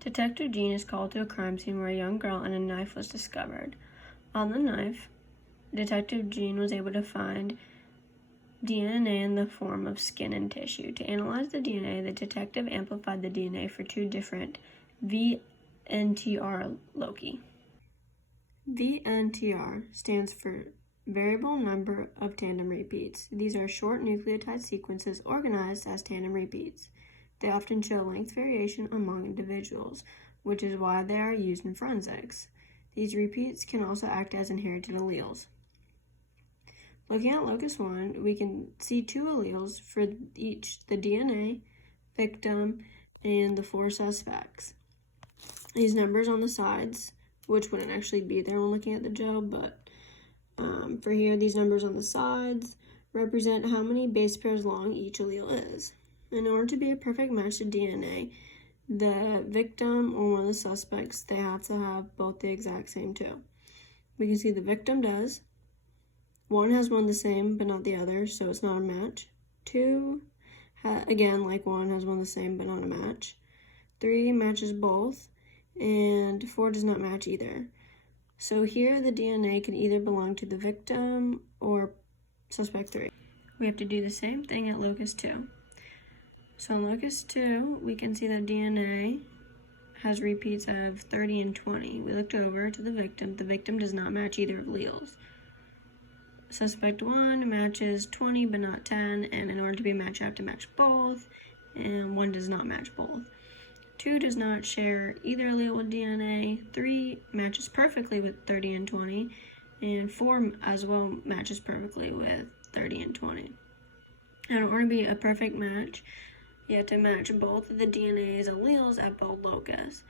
Detective Jean is called to a crime scene where a young girl and a knife was discovered. On the knife, Detective Jean was able to find DNA in the form of skin and tissue. To analyze the DNA, the detective amplified the DNA for two different VNTR loci. VNTR stands for variable number of tandem repeats. These are short nucleotide sequences organized as tandem repeats. They often show length variation among individuals, which is why they are used in forensics. These repeats can also act as inherited alleles. Looking at locus 1, we can see two alleles for each the DNA, victim, and the 4 suspects. These numbers on the sides, which wouldn't actually be there when looking at the gel, but for here, these numbers on the sides represent how many base pairs long each allele is. In order to be a perfect match to DNA, the victim or one of the suspects, they have to have both the exact same two. We can see the victim does. 1 has one the same but not the other, so it's not a match. 2, again, like 1 has one the same but not a match. 3 matches both, and 4 does not match either. So here the DNA can either belong to the victim or suspect 3. We have to do the same thing at locus 2. So in locus 2, we can see that DNA has repeats of 30 and 20. We looked over to the victim. The victim does not match either of alleles. Suspect 1 matches 20 but not 10, and in order to be a match, you have to match both, and 1 does not match both. 2 does not share either allele with DNA, 3 matches perfectly with 30 and 20, and 4 as well matches perfectly with 30 and 20. And in order to be a perfect match, you have to match both of the DNA's alleles at both locus.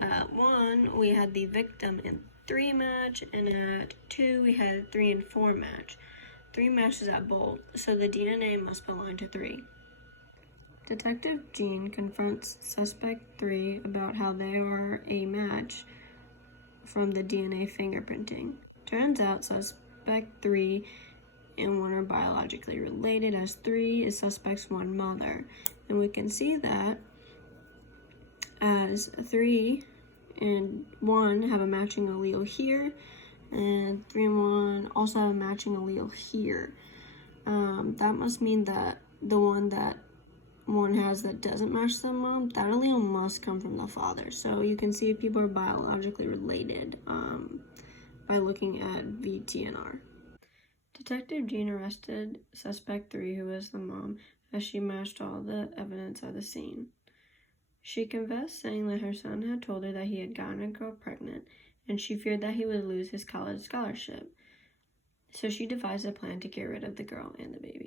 At 1, we had the victim and 3 match, and at 2, we had 3 and 4 match. 3 matches at both, so the DNA must belong to 3. Detective Jean confronts suspect 3 about how they are a match from the DNA fingerprinting. Turns out suspect 3 and 1 are biologically related, as 3 is suspect's 1 mother. And we can see that as 3 and 1 have a matching allele here, and 3 and 1 also have a matching allele here. That must mean that the one that 1 has that doesn't match the mom, that allele must come from the father. So you can see if people are biologically related by looking at VTNR. Detective Jean arrested suspect 3, who was the mom, as she matched all the evidence at the scene. She confessed, saying that her son had told her that he had gotten a girl pregnant, and she feared that he would lose his college scholarship. So she devised a plan to get rid of the girl and the baby.